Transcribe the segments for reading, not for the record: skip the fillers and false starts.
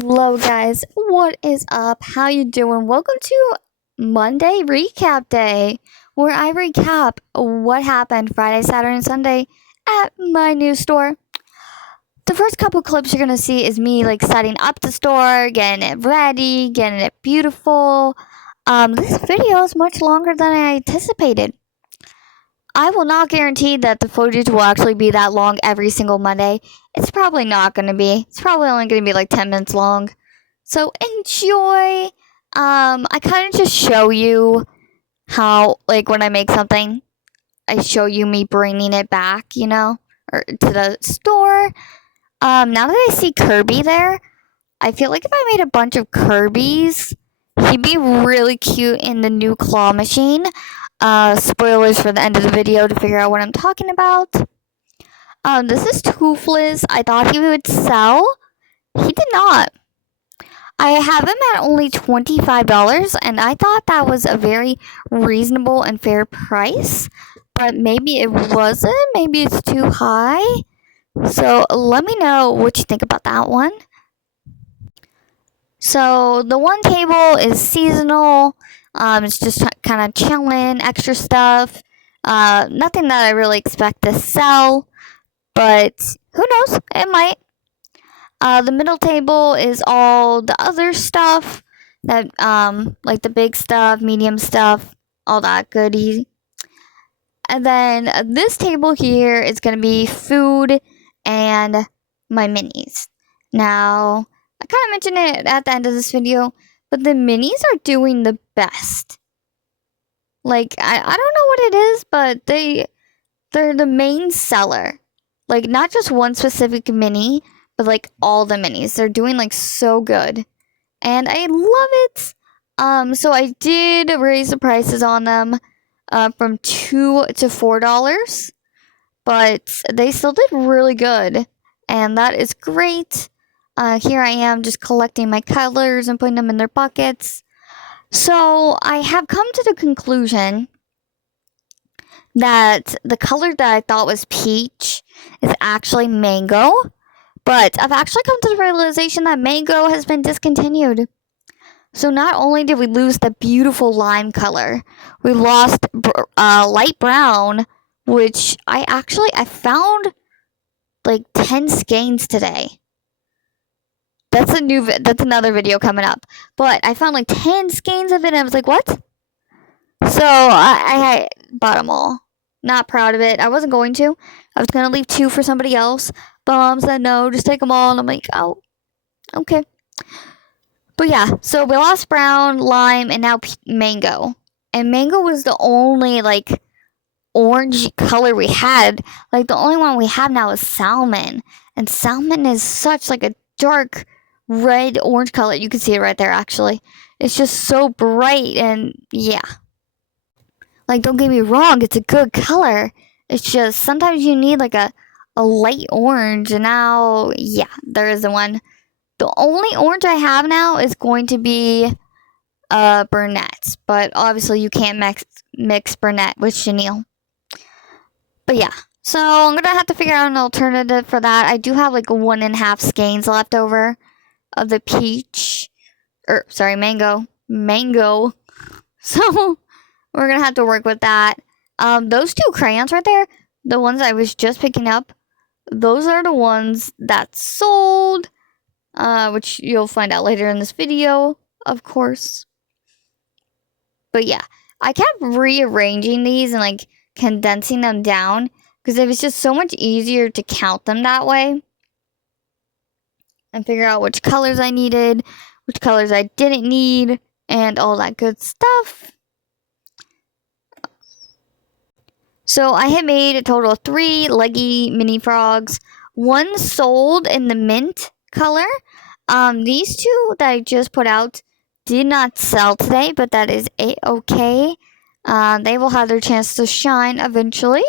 Hello guys, what is up? How you doing? Welcome to Monday Recap Day, where I recap what happened Friday, Saturday, and Sunday at my new store. The first couple clips you're gonna see is me setting up the store, getting it ready, getting it beautiful. This video is much longer than I anticipated. I will not guarantee that the footage will actually be that long every single Monday. It's probably not going to be. It's probably only going to be 10 minutes long. So enjoy. I kind of just show you how, when I make something, I show you me bringing it back, or to the store. Now that I see Kirby there, I feel like if I made a bunch of Kirby's, he'd be really cute in the new claw machine. Spoilers for the end of the video to figure out what I'm talking about. This is Toothless. I thought he would sell. He did not. I have him at only $25, and I thought that was a very reasonable and fair price. But maybe it wasn't. Maybe it's too high. So let me know what you think about that one. So the one table is seasonal. It's just kind of chilling, extra stuff. Nothing that I really expect to sell, but who knows? It might. The middle table is all the other stuff that, like the big stuff, medium stuff, all that goodie. And then this table here is going to be food and my minis. Now, I kind of mentioned it at the end of this video, but the minis are doing the best. I don't know what it is, but they're the main seller. Not just one specific mini, but all the minis. They're doing so good. And I love it. So I did raise the prices on them from $2 to $4. But they still did really good. And that is great. Here I am just collecting my colors and putting them in their buckets. So I have come to the conclusion that the color that I thought was peach is actually mango. But I've actually come to the realization that mango has been discontinued. So not only did we lose the beautiful lime color, we lost light brown, which I found 10 skeins today. That's another video coming up. But I found 10 skeins of it and I was like, what? So I bought them all. Not proud of it. I wasn't going to. I was going to leave 2 for somebody else. But Mom said no, just take them all. And I'm like, oh, okay. But yeah, so we lost brown, lime, and now mango. And mango was the only orange color we had. The only one we have now is salmon. And salmon is such a dark red orange color. You can see it right there, actually. It's just so bright, and yeah. Don't get me wrong, it's a good color. It's just sometimes you need a light orange, and now, yeah, there isn't one. The only orange I have now is going to be Burnett, but obviously you can't mix Burnett with chenille. But yeah, so I'm gonna have to figure out an alternative for that. I do have 1.5 skeins left over of the peach, mango. So we're gonna have to work with that. Those 2 crayons right there, the ones I was just picking up, those are the ones that sold, which you'll find out later in this video, of course. But yeah, I kept rearranging these and condensing them down because it was just so much easier to count them that way and figure out which colors I needed, which colors I didn't need, and all that good stuff. So I had made a total of 3 leggy mini frogs. 1 sold in the mint color. These 2 that I just put out did not sell today, but that is a-okay. They will have their chance to shine eventually.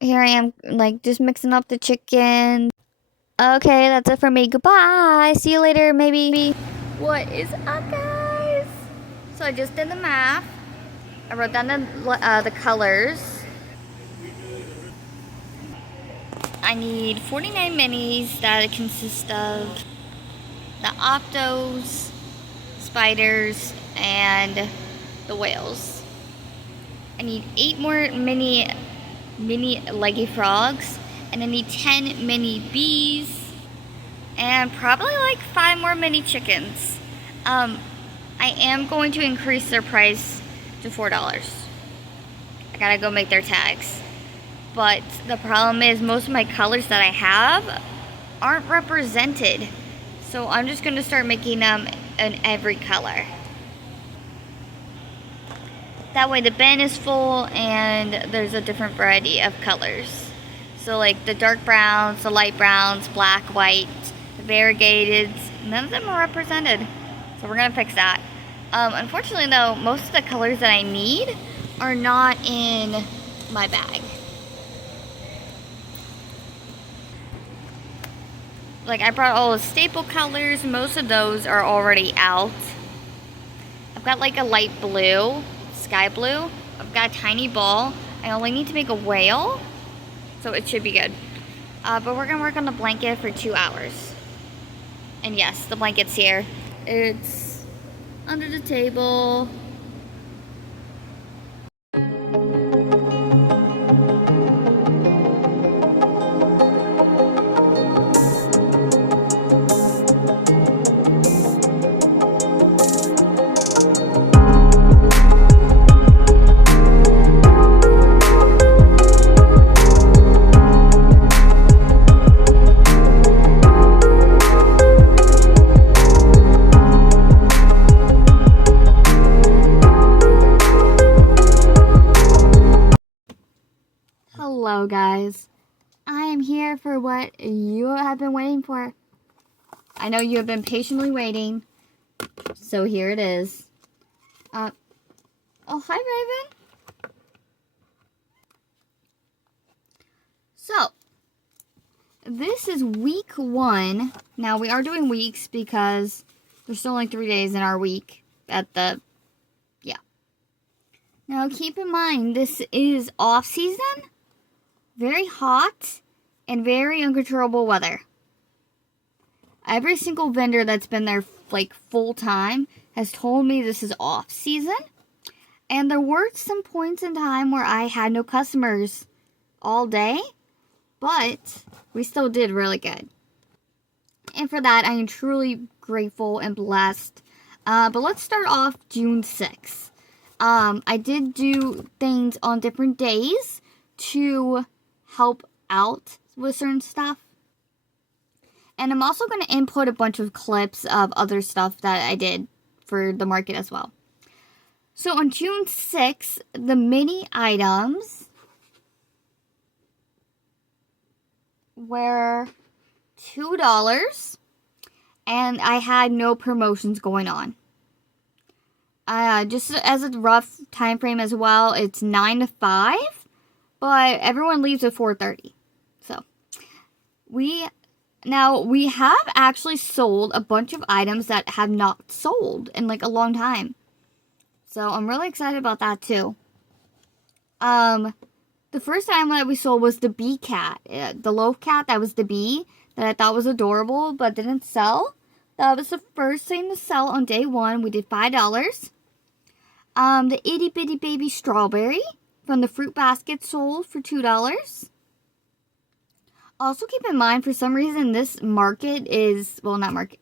Here I am, just mixing up the chicken. Okay, that's it for me. Goodbye. See you later, maybe. What is up, guys? So I just did the math. I wrote down the colors. I need 49 minis that consist of the octos, spiders, and the whales. I need 8 more mini leggy frogs, and I need 10 mini bees, and probably like 5 more mini chickens. I am going to increase their price to $4. I gotta go make their tags. But the problem is most of my colors that I have aren't represented. So I'm just gonna start making them in every color. That way the bin is full and there's a different variety of colors. So like the dark browns, the light browns, black, white, the variegated, none of them are represented. So we're gonna fix that. Unfortunately though, most of the colors that I need are not in my bag. Like I brought all the staple colors, most of those are already out. I've got like a light blue, sky blue. I've got a tiny ball. I only need to make a whale, so it should be good. But we're gonna work on the blanket for 2 hours. And yes, the blanket's here. It's under the table. Hello guys, I am here for what you have been waiting for. I know you have been patiently waiting, so here it is. Oh hi Raven. So, this is week 1. Now we are doing weeks because there's still only 3 days in our week at the, yeah. Now keep in mind, this is off season. Very hot and very uncontrollable weather. Every single vendor that's been there like full time has told me this is off season. And there were some points in time where I had no customers all day, but we still did really good. And for that, I am truly grateful and blessed. But let's start off June 6th. I did do things on different days to help out with certain stuff. And I'm also going to input a bunch of clips of other stuff that I did for the market as well. So on June 6th, the mini items were $2 and I had no promotions going on. Just as a rough time frame as well, it's 9 to 5. But everyone leaves at 4:30. So, we have actually sold a bunch of items that have not sold in like a long time. So, I'm really excited about that too. The first item that we sold was the bee cat. The loaf cat, that was the bee that I thought was adorable but didn't sell. That was the first thing to sell on day 1. We did $5. The itty bitty baby strawberry from the fruit basket sold for $2. Also keep in mind, for some reason, this market is, well, not market.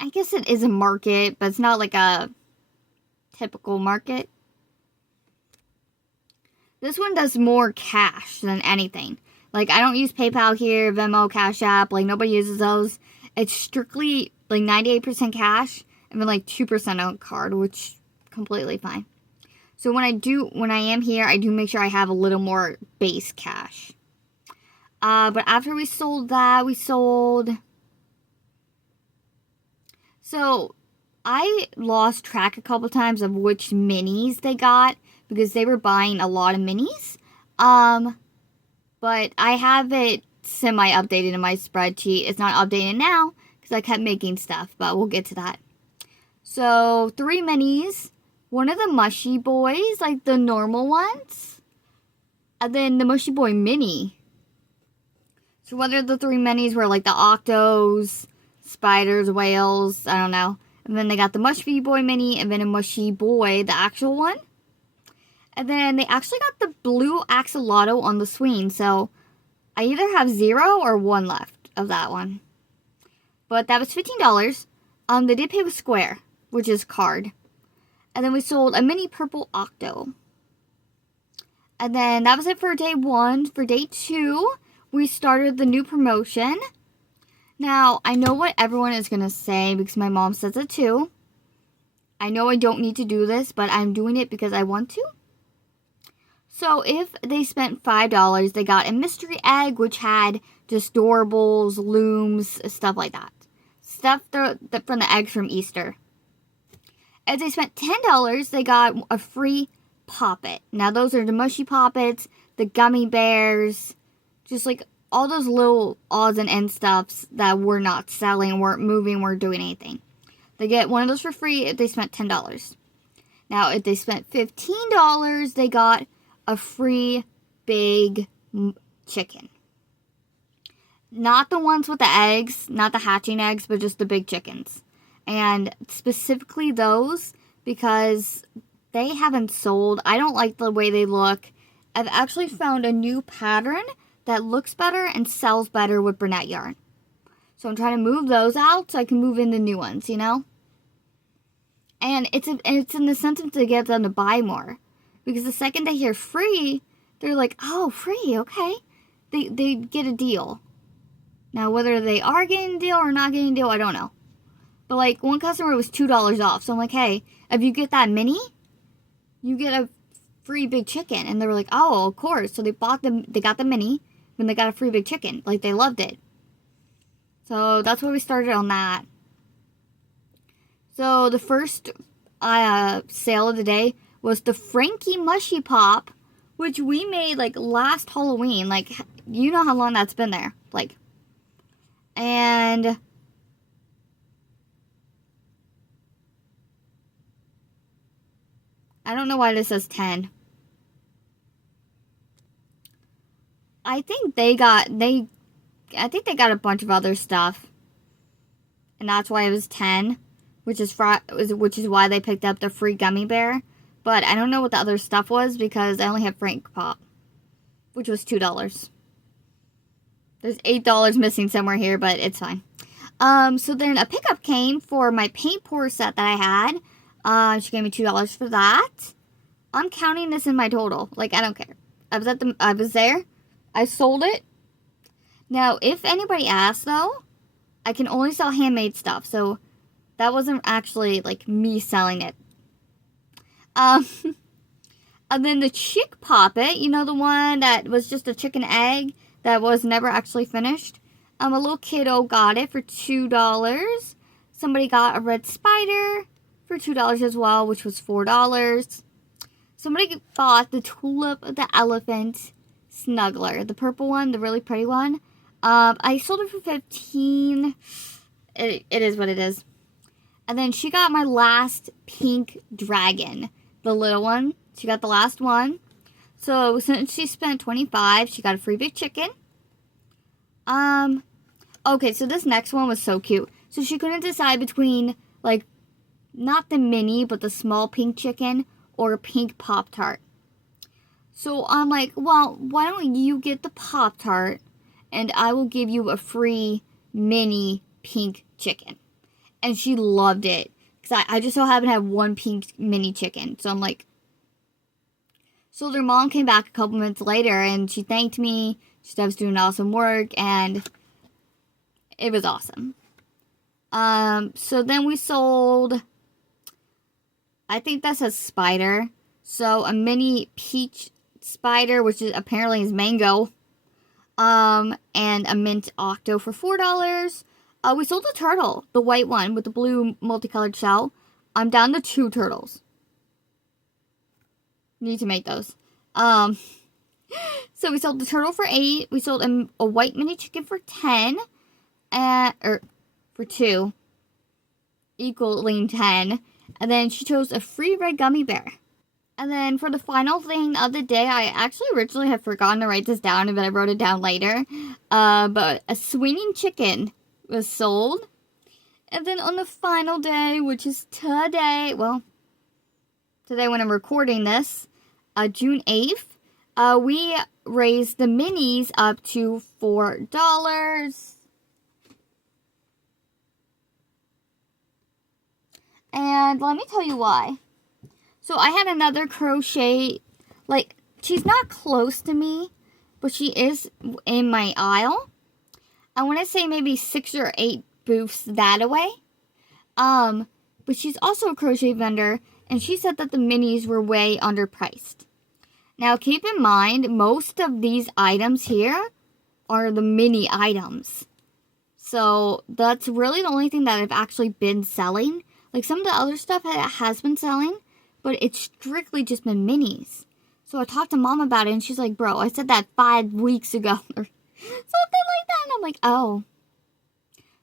I guess it is a market, but it's not like a typical market. This one does more cash than anything. Like, I don't use PayPal here, Venmo, Cash App. Like, nobody uses those. It's strictly, like, 98% cash and then, like, 2% on card, which completely fine. So when I am here, I do make sure I have a little more base cash. But after we sold that, so I lost track a couple times of which minis they got because they were buying a lot of minis. But I have it semi-updated in my spreadsheet. It's not updated now because I kept making stuff, but we'll get to that. So 3 minis. One of the Mushy Boys, like the normal ones. And then the Mushy Boy Mini. So whether the 3 minis were like the Octos, spiders, whales, I don't know. And then they got the Mushy Boy mini, and then a Mushy Boy, the actual one. And then they actually got the blue axolotl on the swing, so I either have 0 or 1 left of that one. But that was $15. They did pay with Square, which is card. And then we sold a mini purple octo. And then that was it for day 1. For day 2, we started the new promotion. Now, I know what everyone is going to say because my mom says it too. I know I don't need to do this, but I'm doing it because I want to. So, if they spent $5, they got a mystery egg, which had just doorables, looms, stuff like that. Stuff from the eggs from Easter. If they spent $10, they got a free Poppet. Now, those are the mushy Poppets, the gummy bears, just like all those little odds and ends stuffs that we're not selling, weren't moving, weren't doing anything. They get one of those for free if they spent $10. Now, if they spent $15, they got a free big chicken. Not the ones with the eggs, not the hatching eggs, but just the big chickens. And specifically those because they haven't sold. I don't like the way they look. I've actually found a new pattern that looks better and sells better with brunette yarn. So I'm trying to move those out so I can move in the new ones, you know? And it's an incentive to get them to buy more. Because the second they hear free, they're like, oh, free, okay. They get a deal. Now, whether they are getting a deal or not getting a deal, I don't know. But, like, one customer was $2 off. So I'm like, hey, if you get that mini, you get a free big chicken. And they were like, oh, of course. So they got the mini, and they got a free big chicken. Like, they loved it. So that's where we started on that. So the first sale of the day was the Frankie Mushy Pop, which we made, like, last Halloween. Like, you know how long that's been there. Like, and I don't know why this says 10. I think they got a bunch of other stuff. And that's why it was 10, which is why they picked up the free gummy bear. But I don't know what the other stuff was because I only have Frank Pop, which was $2. There's $8 missing somewhere here, but it's fine. So then a pickup came for my paint pour set that I had. She gave me $2 for that. I'm counting this in my total. Like, I don't care. I was there. I sold it. Now, if anybody asks, though, I can only sell handmade stuff. So that wasn't actually, like, me selling it. And then the Chick Poppet, you know, the one that was just a chicken egg that was never actually finished. A little kiddo got it for $2. Somebody got a red spider for $2 as well, which was $4. Somebody bought the Tulip the Elephant Snuggler, the purple one, the really pretty one. I sold it for $15. It is what it is. And then she got my last pink dragon, the little one. She got the last one. So since she spent $25, she got a free big chicken. Okay, so this next one was so cute. So she couldn't decide between, like, not the mini, but the small pink chicken or a pink Pop-Tart. So I'm like, well, why don't you get the Pop-Tart and I will give you a free mini pink chicken. And she loved it. Because I just so happen to have one pink mini chicken. So I'm like... So their mom came back a couple minutes later and she thanked me. She said I was doing awesome work and it was awesome. So then we sold... I think that says spider. So a mini peach spider, which is apparently is mango. And a mint octo for $4. We sold a turtle, the white one with the blue multicolored shell. I'm down to 2 turtles. Need to make those. So we sold the turtle for $8. We sold a white mini chicken for $10. Or for $2. Equaling $10. And then she chose a free red gummy bear. And then for the final thing of the day, I actually originally had forgotten to write this down, but I wrote it down later. But a swinging chicken was sold. And then on the final day, which is today, well, today when I'm recording this, June 8th, we raised the minis up to $4. And let me tell you why. So I had another crochet, like, she's not close to me, but she is in my aisle. I want to say maybe 6 or 8 booths that away. But she's also a crochet vendor, and she said that the minis were way underpriced. Now, keep in mind, most of these items here are the mini items. So that's really the only thing that I've actually been selling. Like, some of the other stuff has been selling, but it's strictly just been minis. So I talked to Mom about it, and she's like, bro, I said that 5 weeks ago, or something like that. And I'm like, oh.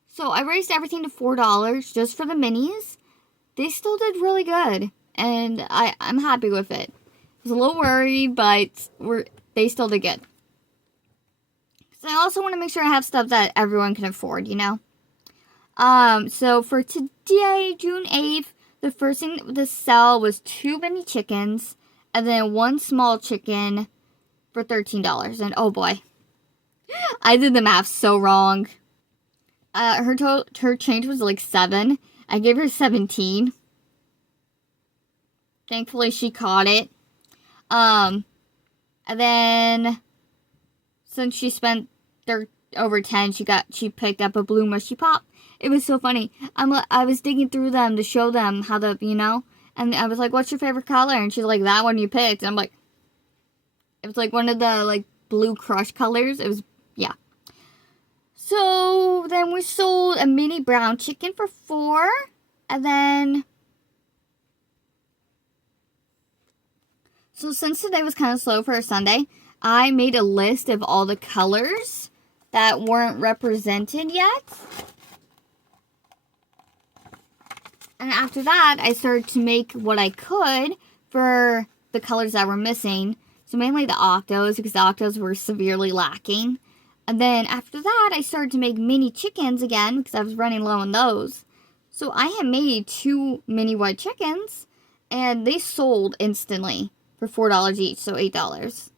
So I raised everything to $4 just for the minis. They still did really good, and I'm happy with it. I was a little worried, but they still did good. So I also want to make sure I have stuff that everyone can afford, you know? So for today, June 8th, the first thing to sell was 2 mini chickens, and then 1 small chicken for $13. And oh boy, I did the math so wrong. Her change was like 7. I gave her 17. Thankfully, she caught it. And then since she spent over 10, she picked up a blue mushy pop. It was so funny. I was digging through them to show them how to, you know, and I was like, "What's your favorite color?" And she's like, "That one you picked." And I'm like, it was like one of the like blue crush colors. It was, yeah. So then we sold a mini brown chicken for $4, and then so since today was kind of slow for a Sunday, I made a list of all the colors that weren't represented yet. And after that, I started to make what I could for the colors that were missing. So mainly the octos, because the octos were severely lacking. And then after that, I started to make mini chickens again, because I was running low on those. So I had made 2 mini white chickens, and they sold instantly for $4 each, so $8.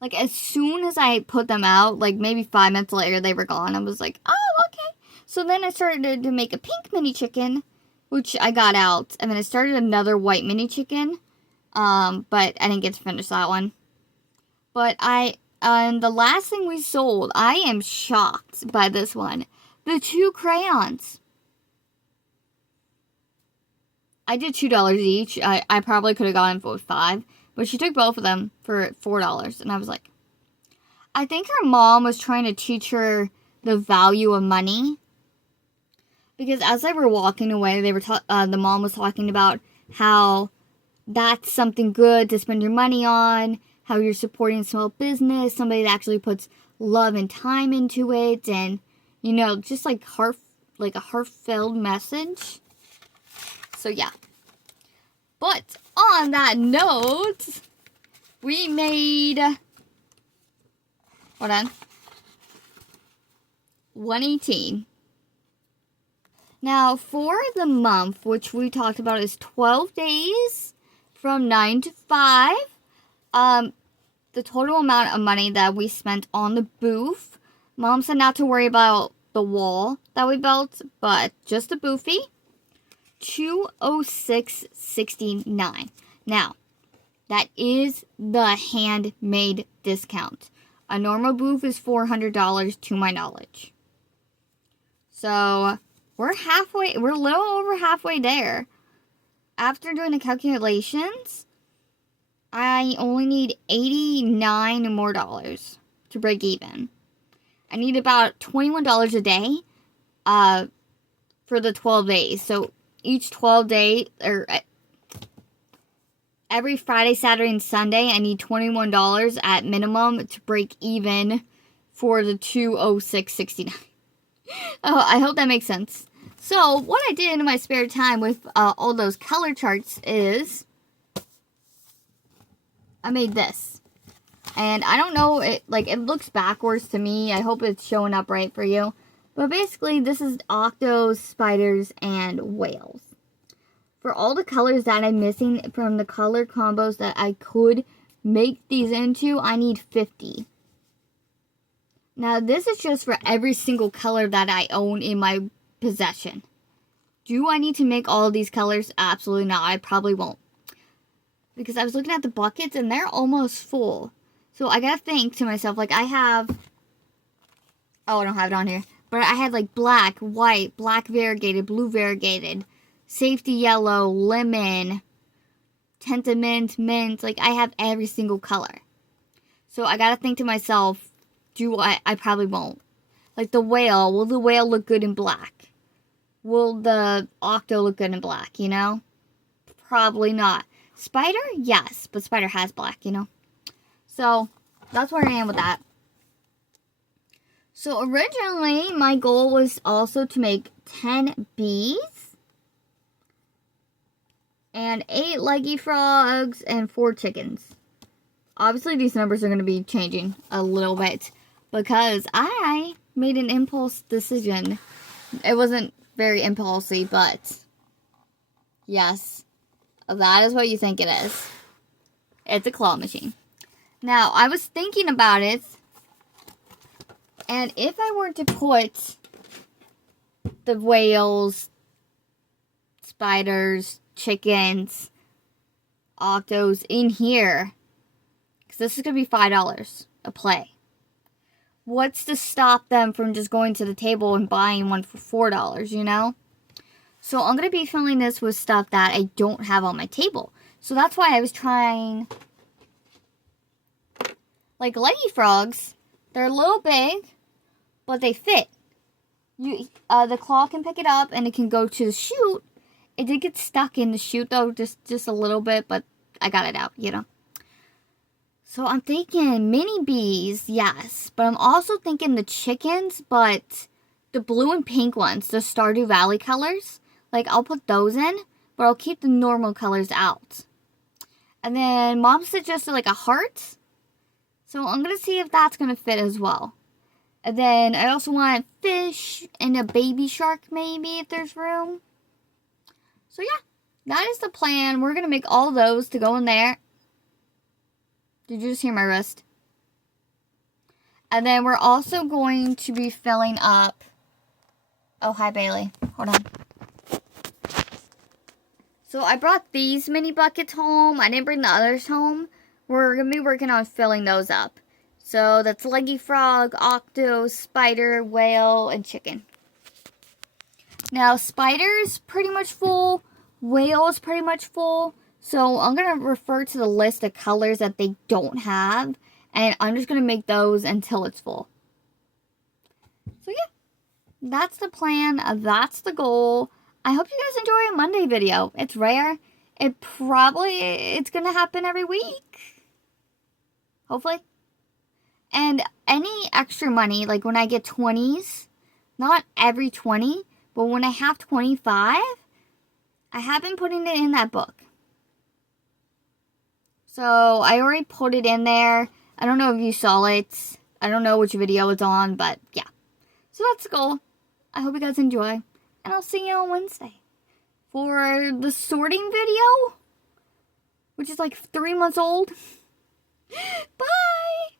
Like, as soon as I put them out, like maybe 5 minutes later, they were gone. I was like, oh, okay. So then I started to make a pink mini chicken, which I got out. And then I started another white mini chicken, but I didn't get to finish that one. But the last thing we sold, I am shocked by this one. The 2 crayons. I did $2 each. I probably could have gotten for 5. But she took both of them for $4. And I was like, I think her mom was trying to teach her the value of money. Because as they were walking away, the mom was talking about how that's something good to spend your money on. How you're supporting a small business. Somebody that actually puts love and time into it. And, you know, just like a heartfelt message. So, yeah. But on that note, we made, hold on, 118. Now, for the month, which we talked about is 12 days from 9 to 5, the total amount of money that we spent on the booth, Mom said not to worry about the wall that we built, but just the booth fee. $206.69. Now, that is the handmade discount. A normal booth is $400 to my knowledge. So, we're a little over halfway there. After doing the calculations, I only need $89 more to break even. I need about $21 a day for the 12 days. So, each 12 day, or every Friday, Saturday, and Sunday, I need $21 at minimum to break even for the $206.69. Oh, I hope that makes sense. So, what I did in my spare time with all those color charts is I made this. And I don't know, it looks backwards to me. I hope it's showing up right for you. But basically, this is octos, spiders, and whales. For all the colors that I'm missing from the color combos that I could make these into, I need 50. Now, this is just for every single color that I own in my possession. Do I need to make all of these colors? Absolutely not. I probably won't. Because I was looking at the buckets and they're almost full. So I gotta think to myself, like I have... Oh, I don't have it on here. But I had like black, white, black variegated, blue variegated, safety yellow, lemon, tintamint, mint. Like I have every single color. So I gotta think to myself, I probably won't. Like the whale, will the whale look good in black? Will the octo look good in black, you know? Probably not. Spider? Yes, but spider has black, you know? So, that's where I am with that. So, originally, my goal was also to make 10 bees, and 8 leggy frogs, and 4 chickens. Obviously, these numbers are going to be changing a little bit, because I made an impulse decision. It wasn't very impulsive, but yes, that is what you think it is. It's a claw machine. Now, I was thinking about it, and if I were to put the whales, spiders, chickens, octos in here, because this is going to be $5 a play. What's to stop them from just going to the table and buying one for $4, you know? So I'm going to be filling this with stuff that I don't have on my table. So that's why I was trying, like leggy frogs. They're a little big, but they fit. The claw can pick it up and it can go to the chute. It did get stuck in the chute though, just a little bit, but I got it out, you know? So I'm thinking mini bees, yes. But I'm also thinking the chickens, but the blue and pink ones, the Stardew Valley colors. Like, I'll put those in, but I'll keep the normal colors out. And then Mom suggested like a heart. So I'm going to see if that's going to fit as well. And then I also want fish and a baby shark maybe if there's room. So yeah, that is the plan. We're going to make all those to go in there. Did you just hear my wrist? And then we're also going to be filling up... Oh, hi, Bailey. Hold on. So I brought these mini buckets home. I didn't bring the others home. We're going to be working on filling those up. So that's leggy frog, octo, spider, whale, and chicken. Now, spider is pretty much full. Whale is pretty much full. So I'm going to refer to the list of colors that they don't have. And I'm just going to make those until it's full. So yeah, that's the plan. That's the goal. I hope you guys enjoy a Monday video. It's rare. It's going to happen every week. Hopefully. And any extra money, like when I get 20s, not every 20, but when I have 25, I have been putting it in that book. So, I already put it in there. I don't know if you saw it. I don't know which video it's on, but yeah. So, that's the goal. I hope you guys enjoy. And I'll see you on Wednesday for the sorting video, which is like 3 months old. Bye!